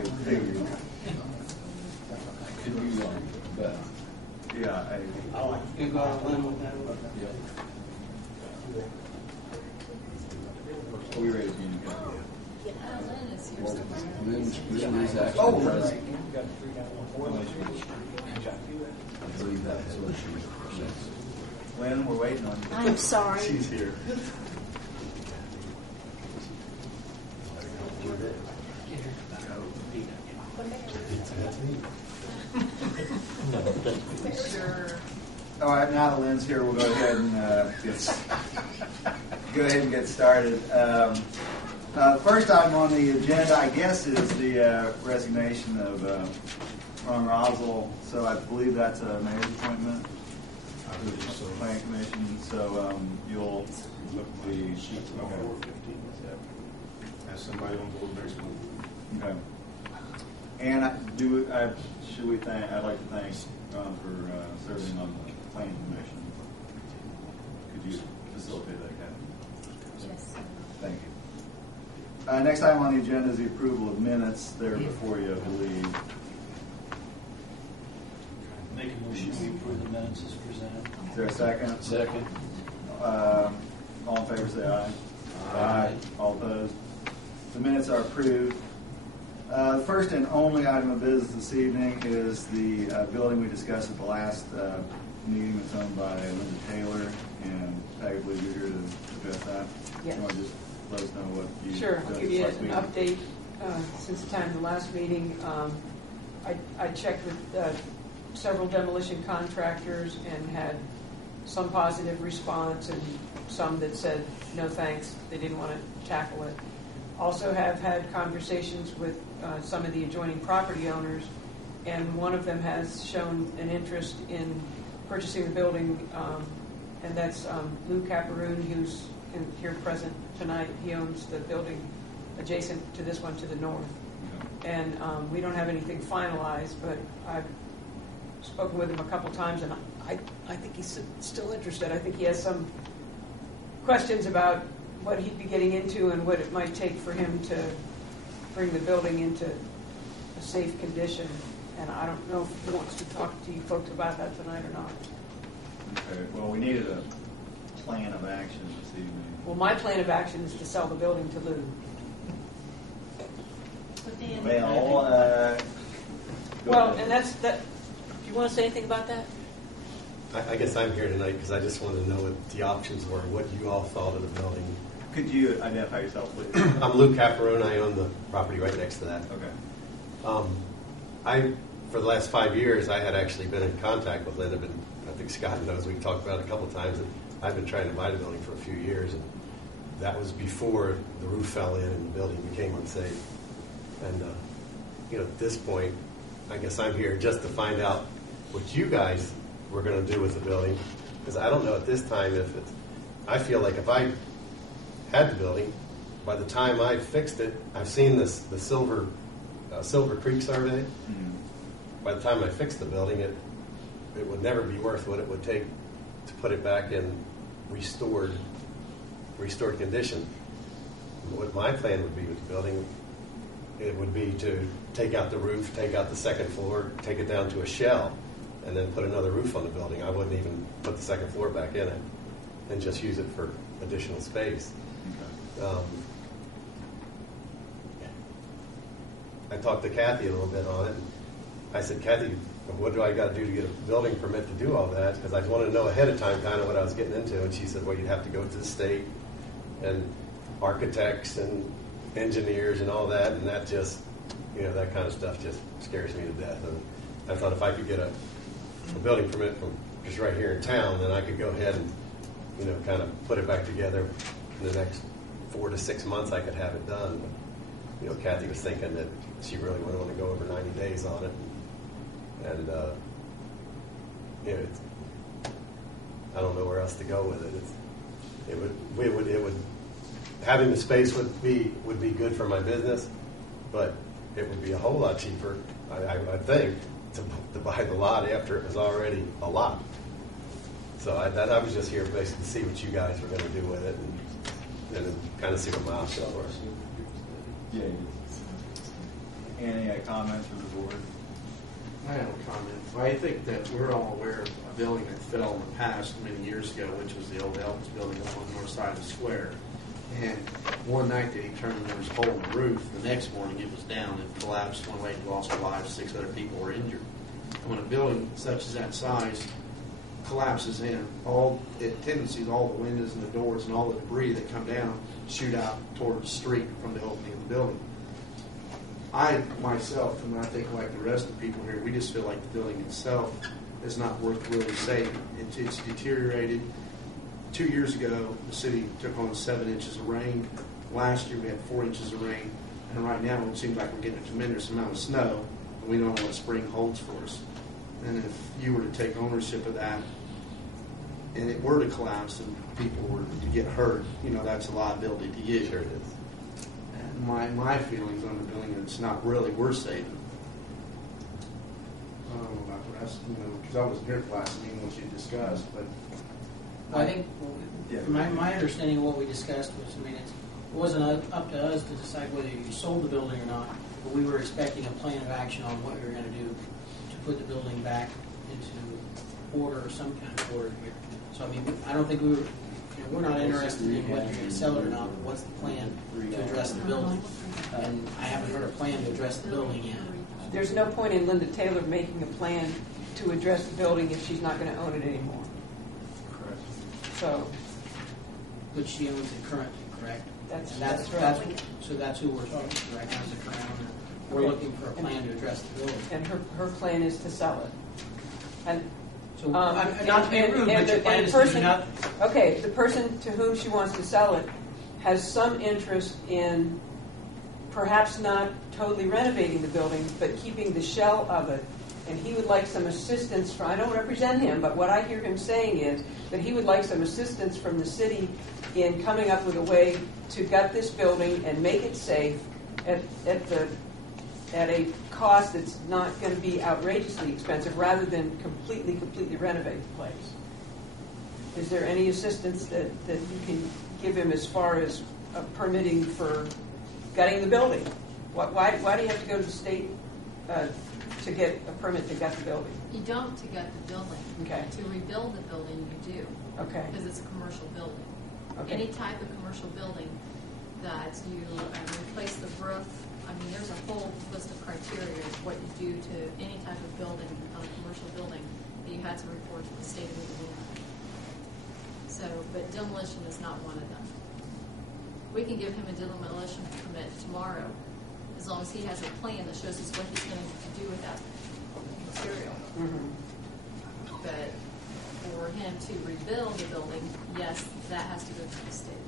I figured. Could be wrong, but Yeah, I like to go out on a limb with that. are we ready to communicate? Lynn is here Well, somewhere. Lynn is actually Oh, present. I believe that was what she said. Lynn, we're waiting on you. I'm sorry. She's here. Sure. All right, now that Lynn's here, we'll go ahead and get started. First item on the agenda, I guess, is the resignation of Ron Roswell. So I believe that's a mayor's appointment to the planning commission. So you'll Look the sheet number 15. Has somebody on board next month. okay. And should we thank? I'd like to thank Ron for serving on the planning commission. Could you facilitate that, Kathy? Yes. Thank you. Next item on the agenda is the approval of minutes. They're before you, I believe. Make a motion to approve the minutes as presented. Is there a second? Second. All in favor say aye. Aye. All opposed? The minutes are approved. The first and only item of business this evening is the building we discussed at the last meeting that's owned by Linda Taylor, and Patty, I believe you're here to address that. Yes. You want to just let us know what you Sure, done I'll give you last an meeting? update since the time of the last meeting. I checked with several demolition contractors and had some positive response and some that said no thanks, they didn't want to tackle it. Also have had conversations with some of the adjoining property owners, and one of them has shown an interest in purchasing the building, and that's Lou Caparoon, who's here present tonight. He owns the building adjacent to this one to the north. And we don't have anything finalized, but I've spoken with him a couple times, and I think he's still interested. I think he has some questions about what he'd be getting into and what it might take for him to bring the building into a safe condition. And I don't know if he wants to talk to you folks about that tonight or not. Okay. Well, we needed a plan of action this evening. Well, my plan of action is to sell the building to Lou. Well, and that's that. Do you want to say anything about that? I guess I'm here tonight because I just wanted to know what the options were, what you all thought of the building. Could you identify yourself, please? I'm Lou Caparoon. I own the property right next to that. Okay. For the last 5 years, I had actually been in contact with Linda, and I think Scott knows, we've talked about it a couple of times, and I've been trying to buy the building for a few years, and that was before the roof fell in and the building became unsafe. And, at this point, I guess I'm here just to find out what you guys were going to do with the building, because I don't know at this time if it's, I feel like if I had the building, by the time I fixed it, I've seen the Silver Creek survey. Mm-hmm. By the time I fixed the building, it would never be worth what it would take to put it back in restored condition. What my plan would be with the building, it would be to take out the roof, take out the second floor, take it down to a shell, and then put another roof on the building. I wouldn't even put the second floor back in it, and just use it for additional space. Okay. I talked to Kathy a little bit on it. I said, Kathy, what do I got to do to get a building permit to do all that? Because I wanted to know ahead of time kind of what I was getting into. And she said, well, you'd have to go to the state and architects and engineers and all that. And that just, that kind of stuff just scares me to death. And I thought if I could get a building permit from just right here in town, then I could go ahead and, kind of put it back together in the next 4 to 6 months. I could have it done. But, Kathy was thinking that she really wouldn't want to go over 90 days on it. And, I don't know where else to go with it. Having the space would be good for my business, but it would be a whole lot cheaper, I think, to buy the lot after it was already a lot. So I was just here basically to see what you guys were going to do with it and kind of see what my options were. Yeah. Any comments from the board? I have a comment. I think that we're all aware of a building that fell in the past many years ago, which was the old Elvis building up on the north side of the square. And one night they determined there was a hole in the roof. The next morning it was down and collapsed. One lady lost her life. 6 other people were injured. And when a building such as that size collapses in, all the windows and the doors and all the debris that come down shoot out towards the street from the opening of the building. I, myself, and I think like the rest of the people here, we just feel like the building itself is not worth really saving. It's deteriorated. 2 years ago, the city took on 7 inches of rain. Last year, we had 4 inches of rain. And right now, it seems like we're getting a tremendous amount of snow, and we don't know what spring holds for us. And if you were to take ownership of that, and it were to collapse and people were to get hurt, that's a liability to you. Sure it is. And my feelings on the building, it's not really worth saving. I don't know about the rest, because I wasn't here at the last meeting, which you discussed, but I think, my understanding of what we discussed was, it wasn't up to us to decide whether you sold the building or not, but we were expecting a plan of action on what we were going to do to put the building back into order, or some kind of order here. So, I don't think we're not interested in whether you're going to sell it or not, but what's the plan to address the building? And I haven't heard a plan to address the building yet. There's no point in Linda Taylor making a plan to address the building if she's not going to own it anymore. Correct. So Which she owns it currently, correct? that's And right. so that's who we're talking to right now, is the current owner. We're looking for a plan to address the building. And her plan is to sell it. And So, not to be rude, but your plan is to do nothing. okay, the person to whom she wants to sell it has some interest in perhaps not totally renovating the building, but keeping the shell of it. And he would like some assistance from, I don't represent him, but what I hear him saying is that he would like some assistance from the city in coming up with a way to gut this building and make it safe at a cost that's not going to be outrageously expensive, rather than completely renovate the place. Is there any assistance that you can give him as far as permitting for gutting the building? Why do you have to go to the state to get a permit to gut the building? You don't to gut the building. Okay. To rebuild the building, you do. Okay. Because it's a commercial building. Okay. Any type of commercial building that you replace the roof, there's a whole list of criteria of what you do to any type of building, a commercial building, that you had to report to the state of Louisiana. So, but demolition is not one of them. We can give him a demolition permit tomorrow, as long as he has a plan that shows us what he's going to do with that material. Mm-hmm. But for him to rebuild the building, yes, that has to go to the state.